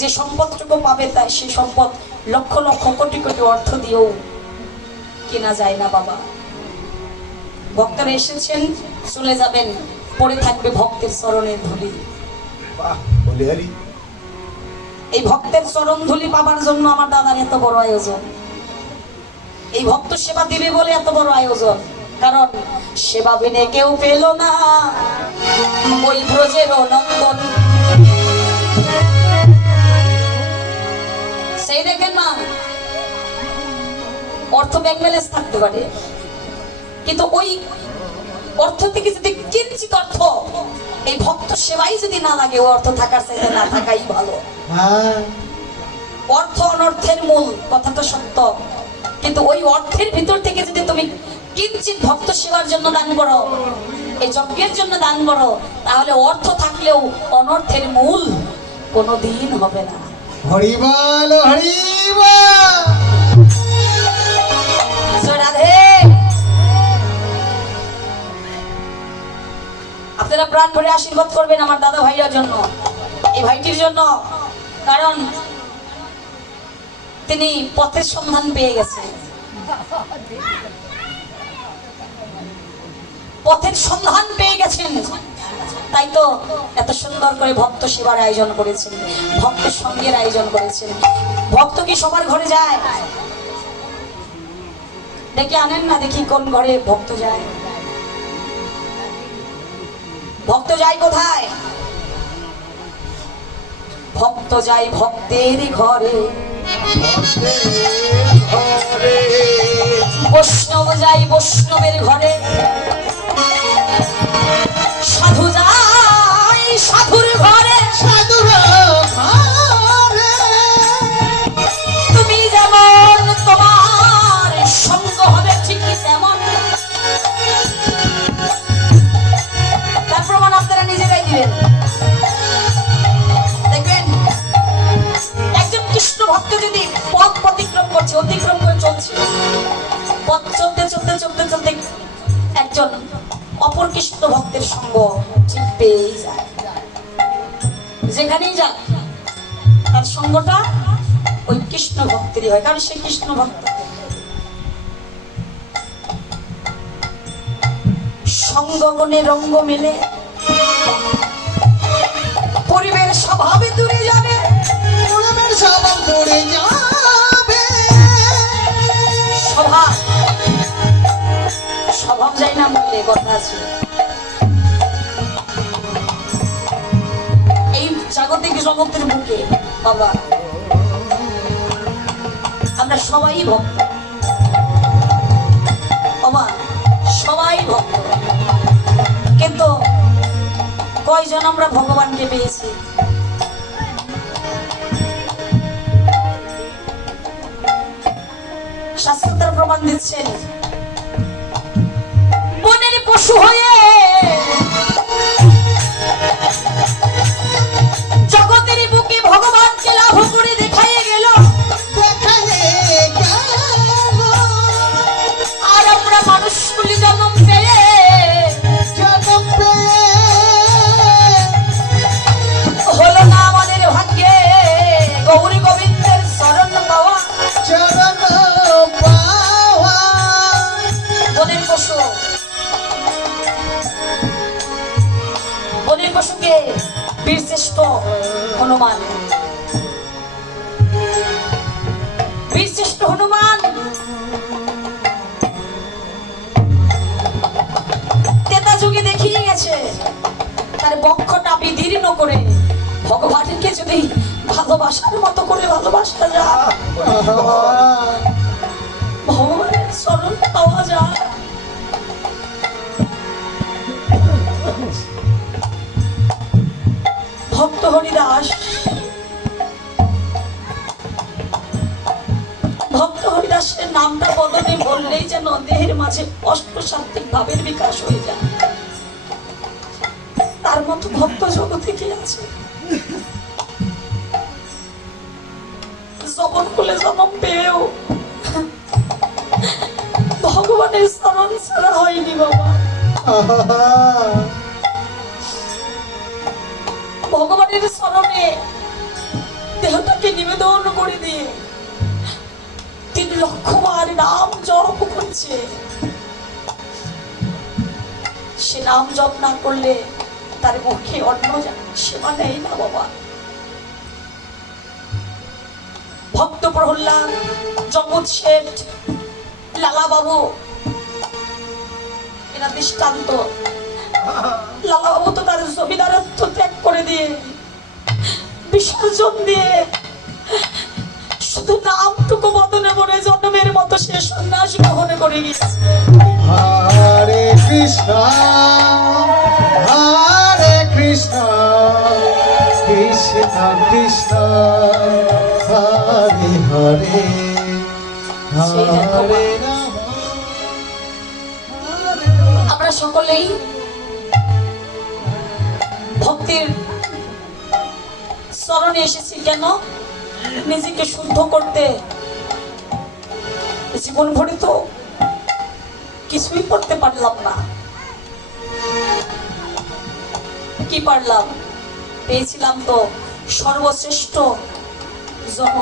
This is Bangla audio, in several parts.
যে সম্পদটুকু পাবে তাই সেই সম্পদ লক্ষ লক্ষ কোটি কোটি অর্থ দিয়েও কেনা যায় না বাবা। ভক্তরা এসেছেন, চলে যাবেন, পড়ে থাকবে ভক্তের চরণের ধুলি। এই ভক্তের চরণ ধুলি পাবার জন্য আমার দাদার এত বড় আয়োজন, এই ভক্ত সেবা দিবে বলে এত বড় আয়োজন। কারণ সেবা বিনে কেউ পেল না ওই ব্রজের নন্দন। সেই দেখেন না, অর্থ ব্যাংক ব্যালেন্স থাকতে পারে, কিন্তু ওই অর্থ থেকে যদি কিঞ্চিত অর্থ এই ভক্ত সেবাই যদি না লাগে, ও অর্থ থাকার চাইতে না থাকাই ভালো। অর্থ অনর্থের মূল, কথাটা সত্য, কিন্তু ওই অর্থের ভিতর থেকে যদি তুমি কিঞ্চিত ভক্ত সেবার জন্য দান করো, এই যজ্ঞের জন্য দান করো, তাহলে অর্থ থাকলেও অনর্থের মূল কোনোদিন হবে না। হরি বল, হরি বল। রাধে, আপনারা প্রাণ ভরে আশীর্বাদ করবেন আমার দাদা ভাইয়ার জন্য, এই ভাইটির জন্য। কারণ তিনি পথের সন্ধান পেয়ে গেছেন, পথের সন্ধান পেয়ে গেছেন, তাই তো এত সুন্দর করে ভক্ত সেবার আয়োজন করেছেন, ভক্ত সঙ্গের আয়োজন করেছেন। ভক্ত কি সবার ঘরে যায়? দেখে আনেন না, দেখি কোন ঘরে ভক্ত যায়। ভক্ত যায় কোথায়? ভক্ত যায় ভক্তের ঘরে, বৈষ্ণব যায় বৈষ্ণবের ঘরে, সাধু যায় সাধুর ঘরে। সাধুর ঘরে তুমি যেমন তোমার সঙ্গ হবে ঠিকই তেমন। তার প্রমাণ আপনারা নিজেরাই দিবেন। দেখবেন একজন কৃষ্ণ ভক্ত যদি পথ অতিক্রম করছে, অতিক্রম করে চলছে, পথ চলতে চলতে চলতে চলতে একজন অপর কৃষ্ণ ভক্তের সঙ্গ ঠিক পেয়েই যায়। যেখানেই যাক তার সঙ্গটা ওই কৃষ্ণ ভক্তেরই হয়, কারণ সে কৃষ্ণ ভক্ত। সঙ্গগণে রঙ্গ মেলে পরিবের স্বভাবে দূরে যাবে, পরিবের স্বভাব দূরে যাবে। স্বভাব স্বভাব যায় না বললে কথা আছে। এই জাগতিক জগতের বুকে বাবা আমরা সবাই ভক্ত, বাবা সবাই ভক্ত, কিন্তু কয়জন আমরা ভগবানকে পেয়েছি? শাস্ত্র তার প্রমাণ দিচ্ছেন, বনের পশু হয়ে জগতের বুকে ভগবানকে লাভ করে দেখাইয়ে গেল। আর আমরা মানুষগুলি জন্ম পেয়ে হলো না আমাদের ভাগ্যে গৌরী গোবিন্দের শরণ পাওয়া। বনের পশু, বনের পশুকে বীরশ্রেষ্ঠ হনুমান, বীরশ্রেষ্ঠ হনুমান তেতা যুগে দেখিয়ে গেছে, তার বক্ষটা বিদীর্ণ করে ভগবানকে যদি ভালোবাসার মতো করে ভালোবাসা যায়, ভগবানের শরণ পাওয়া যায়। ভক্ত হরিদাস, ভক্ত হরিদাসের নামটা বদলে বললেই যেন দেহের মাঝে অষ্টসাত্ত্বিক ভাবের বিকাশ হয়ে যায়। তার মতো ভক্ত জগতে কি আছে? যখন কুলে জন্ম পেয়েও ভগবানের শরণ ছাড়া হয়নি বাবা। ভগবানের চরণে দেহটাকে নিবেদন করে দিয়ে 3 লক্ষ বার নাম জপ করছে। সে নাম জপ না করলে তার মুখে অন্ন সেবা নেই না বাবা। ভক্ত প্রহ্লাদ, জগৎ শেঠ, লালা বাবু এরা দৃষ্টান্ত। লালা বাবু তো তার জমিদারত্ব ত্যাগ করে দিয়ে বিসর্জন দিয়ে শুধু নামটুকু বদনে বলে জন্মের মতো সে সন্ন্যাস গ্রহণ করে গিয়েছে। হরে কৃষ্ণ কৃষ্ণ কৃষ্ণ হরে হরে হরে রাম। আমরা সকলেই ভক্তির চরণে এসেছি কেন? নিজেকে শুদ্ধ করতে। জীবন ভরে তো কিছুই করতে পারলাম না। কি পারলাম? পেয়েছিলাম তো সর্বশ্রেষ্ঠ জন্ম।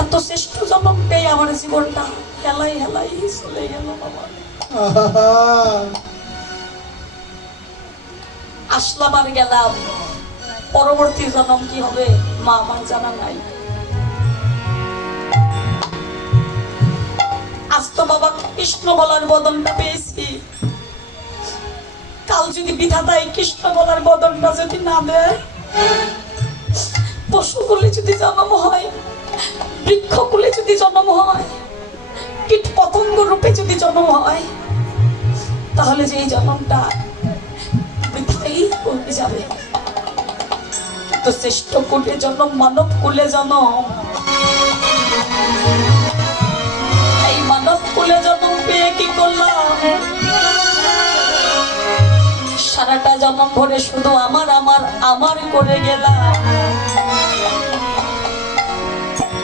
এত শ্রেষ্ঠ জন্ম পেয়ে আমার জীবনটা হেলাই হেলাই চলে গেল বাবা। আসলাম আর গেলাম, পরবর্তী জন্ম কি হবে মা আমার জানা নাই। আজ তো বাবা কৃষ্ণ বলার বদনটা পেয়েছি, কাল যদি বিধাতাই কৃষ্ণ বলার বদনটা যদি না দেয়, পশুকুলে যদি জন্ম হয়, বৃক্ষকুলে যদি জন্ম হয়, কীট পতঙ্গ রূপে যদি জন্ম হয়, তাহলে যে এই জন্মটা বৃথাই হয়ে যাবে। তো শ্রেষ্ঠ কুলে জন্ম, মানব কুলে জন্ম, এই মানব কুলে জন্ম পেয়ে কি করলাম? সারাটা জন্ম ভরে শুধু আমার আমার আমার করে গেলাম।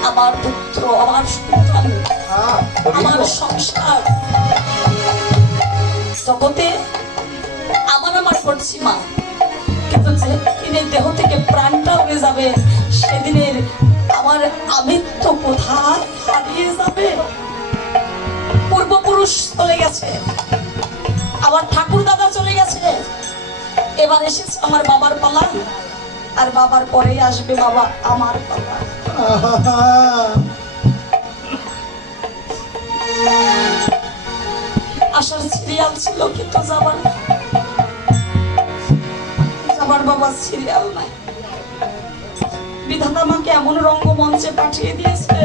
আমার পুত্র, আমার সন্তান, আমার সংসার, জগতে আমার আমার করছি মা। কিন্তু যেদিনের দেহ থেকে প্রাণটা উড়ে যাবে, সেদিনের আমার আমিত্ব কোথায় হারিয়ে যাবে। পূর্বপুরুষ চলে গেছে, আমার ঠাকুর দাদা চলে গেছে, এবার এসেছে আমার বাবার পালা, আর বাবার পরেই আসবে বাবা আমার পালা। আসার সিরিয়াল ছিল কিন্তু যাবার বাবা সিরিয়াল নাই। বিধাতা আমাকে এমন রঙ্গমঞ্চে পাঠিয়ে দিয়েছে,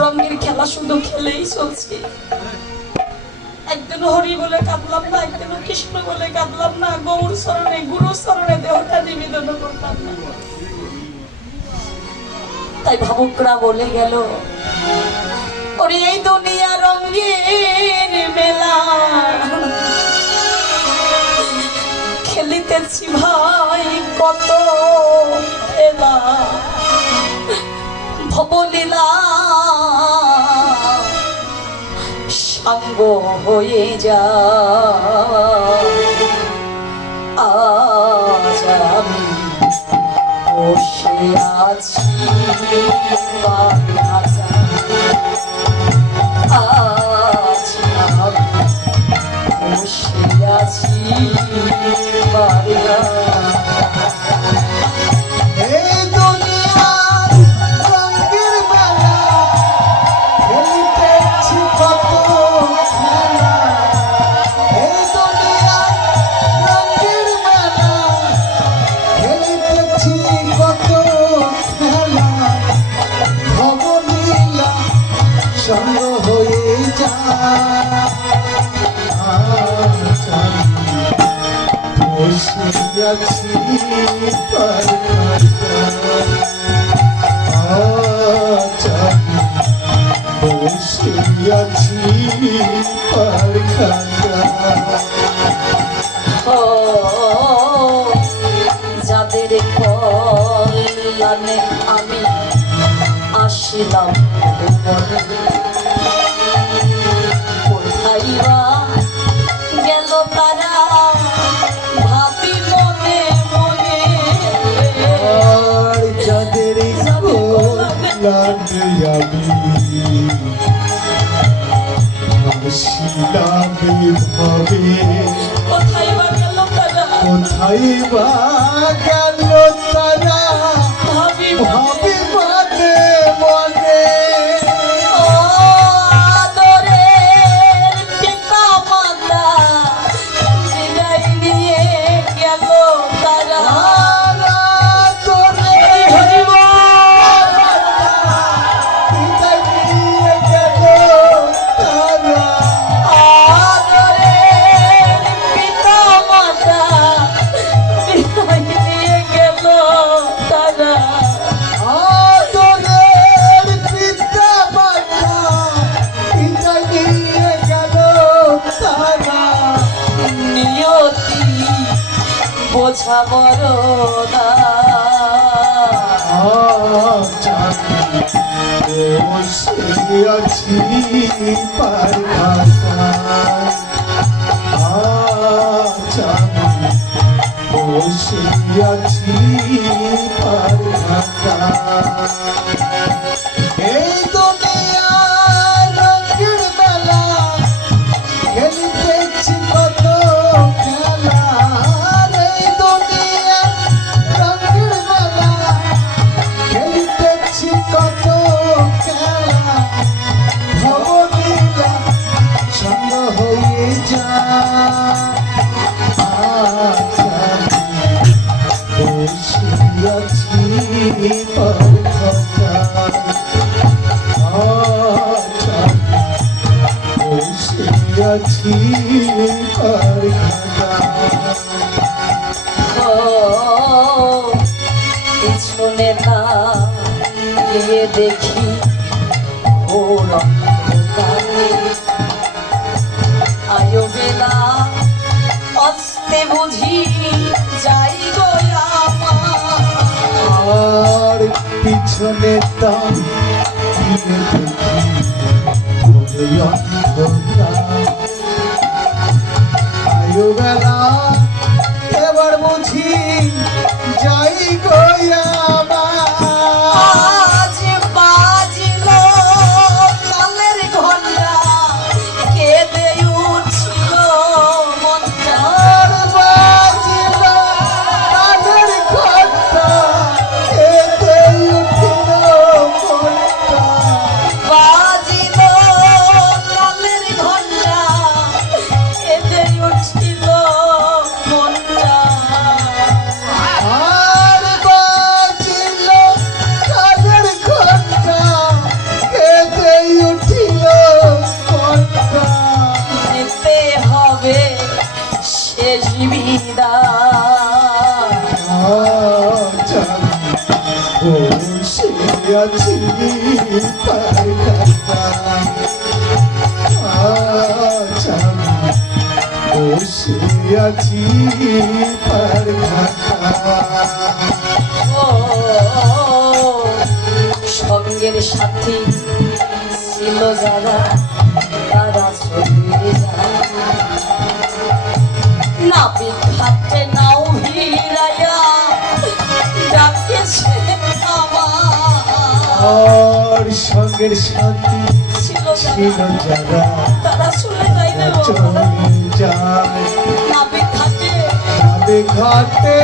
রঙের খেলা শুধু খেলেই চলছে। একদিন হরি বলে কাঁদলাম না, একদিন কৃষ্ণ বলে কাঁদলাম না, গৌর চরণে গুরু চরণে দেহটা নিবেদন করতাম না। তাই ভাবুকরা বলে গেল, ওরে এই দুনিয়া রঙের মেলা, খেলিতেছি ভাই কত খেলা, ভবলীলা সাঙ্গ হয়ে যা। আজ আমি বসে আছি বারান্দা, আজ আমি বসে আছি বারান্দা। এই দুনিয়ার রঙের মেলা, খেলিতেছি কত খেলা। এই দুনিয়ার রঙের মেলা, খেলিতেছি কত খেলা, ভবলীলা সঙ্গ হয়ে যায়। বসে আছি বসে আছি যাদের কল্যাণে আমি আসিলাম কোথায় বা গেল তারা, আমি ভাসিলাম ভাবে কোথায় বা গেল তারা কোথায় বা গেল তারা ভাবি ভাবি মনে মনে ও আদরের পিতা মাতা বিদায় নিয়ে গেল তারা আদরের পিতা মাতা বিদায় নিয়ে গেল তারা নিয়তি বোঝা বড় না আছি পার বসে আছি পার এই দুনিয়ার রঙের মেলা খেলতেছি কত খেলা এই দুনিয়ার রঙের মেলা খেলতেছি কত খেলা ভবলীলা ছন্দ হয়ে যায় বসিয়াছি বসিয়াছি পিছনে তা গিয়ে দেখি ঘোর অন্ধকারে আয়ো বেলা অস্তে বুঝি যাই গো আমার আর পিছনে তার ফিরে দেখি ঘোরে অন্ধকার আয়ু বেলা এবার বুঝি যাই গো আমার আজ বাজিল কালের ঘণ্টা কেঁদে উঠছিল মনটা আর বাজিল কানের ঘণ্টা, এতে উঠিল মনটা। বাজিল কালের ঘণ্টা কেঁদে উঠছিল মনটা আর বাজিল কানের ঘণ্টা, এতে উঠিল মনটা। দিতে হবে শেষ বিদায় আজ আমি বসে আছি পারখানায়। আজ আমি বসে আছি পারখানায়। ও সঙ্গের সাথী ছিল যারা তারা চলে যায় না বিখ্যাতে নাও হিরায়া ডাকেছে আমার আর সঙ্গের সাথী ছিল ছিল যারা যারা তারা চলে যায় রে চলে যায়। না বিখ্যাতে তবে ঘাটে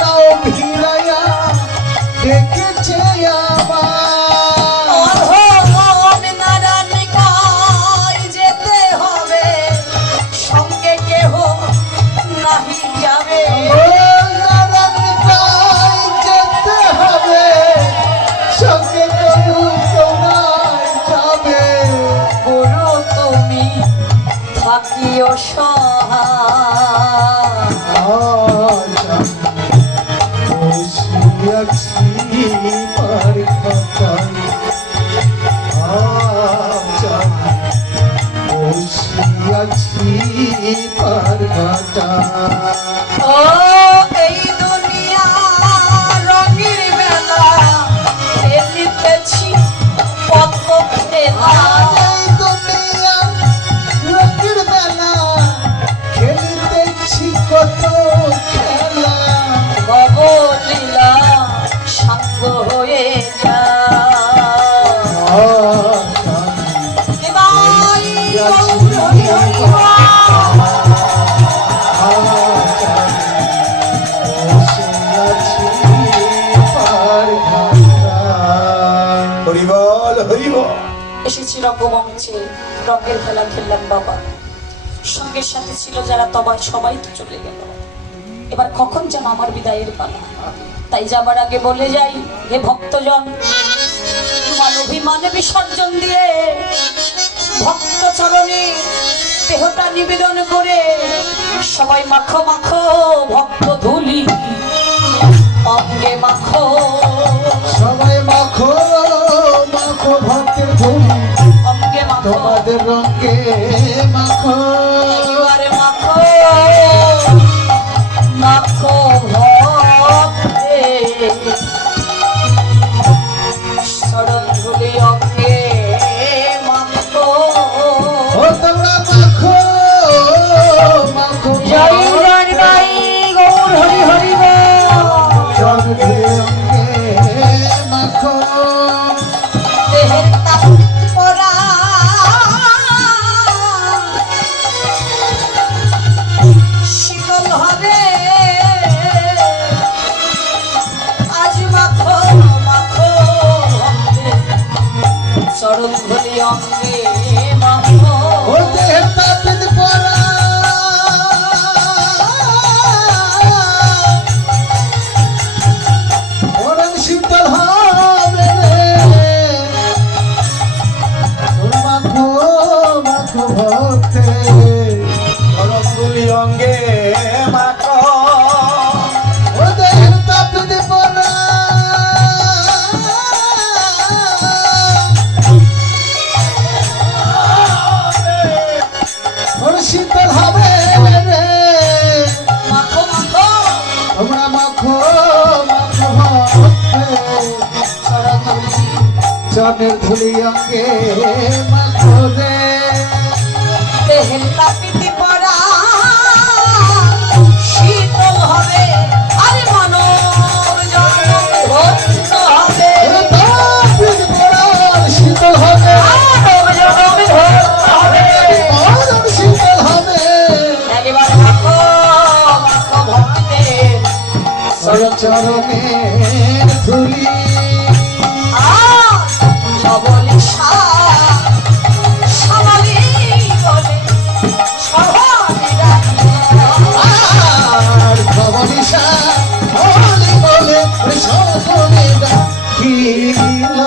নাও ভিড়াইয়া দেখেছে আমার। অধম নারায়ণিকায় যেতে হবে সঙ্গে কেহ নাহি যাবে ও নারায়ণীকায় যেতে হবে, সঙ্গে কেউ নাই যাবে। গুরু তুমি থাকিও সহায় আজ আমি বসিয়াছি পারখানায়। আজ আমি বসিয়াছি পারখানায়। ও এই দুনিয়া রঙের মেলা খেলিতেছি কত খেলা এই দুনিয়া রঙের মেলা খেলিতেছি কত খেলা। ভবলীলা সাঙ্গ হয়ে যায় গৌর হরি হরি বল। হরিবল হরিবল। এসেছি রঙ্গমঞ্চে, রঙের খেলা খেললাম বাবা, সঙ্গের সাথে ছিল যারা তবা সবাই তো চলে গেল, এবার কখন যেন আমার বিদায়ের পালা। তাই যাবার আগে বলে যাই, হে ভক্তজন, তোমার অভিমান বিসর্জন দিয়ে ভক্ত চরণে দেহটা নিবেদন করে সবাই মাখো মাখো ভক্ত ধুলি অঙ্গে মাখো, সবাই মাখো মাখো ভক্তের ধুলি অঙ্গে মাখো, তোমাদের রঙে মাখো। এবারে মাখো মাখো ভক্তে শরণ ধুলি অঙ্গে মাখো। ও তোমরা মাখো মাখো জয় জয় নাই গৌর হরি হরি রঙে মাখো। দেহের তাপ পরা শীতল হবে আজ মাখো মাখো ভক্তে চরণ ধুলি অঙ্গে মাখো। ও দেহের তাপিত পরা ওরম শীতল হবে রে। তোর মাখো মাখো ভক্তে রঙগুলি অঙ্গে মাখো। ও দেহের তাপিত পরা ওর শীতল হবে রে। মাখো মাখো তোমরা মাখো মাখো ভক্তে চরণ ধুলি চরণের ধুলি অঙ্গে মাখো রে। দেহের তাপিতি পরা শীতল হবে আরে মানব জন্ম ধন্য হবে, ওরে তাপিত পরার শীতল হবে মানব জন্ম ধন্য হবে। পরম শীতল হবে। একবার মাখো মাখো ভক্তের ওর চরণের ধুলি সবলিশা সবালি বলে সবালিরা আর ভবনিশা বলে বলে সকলে ডাকিল।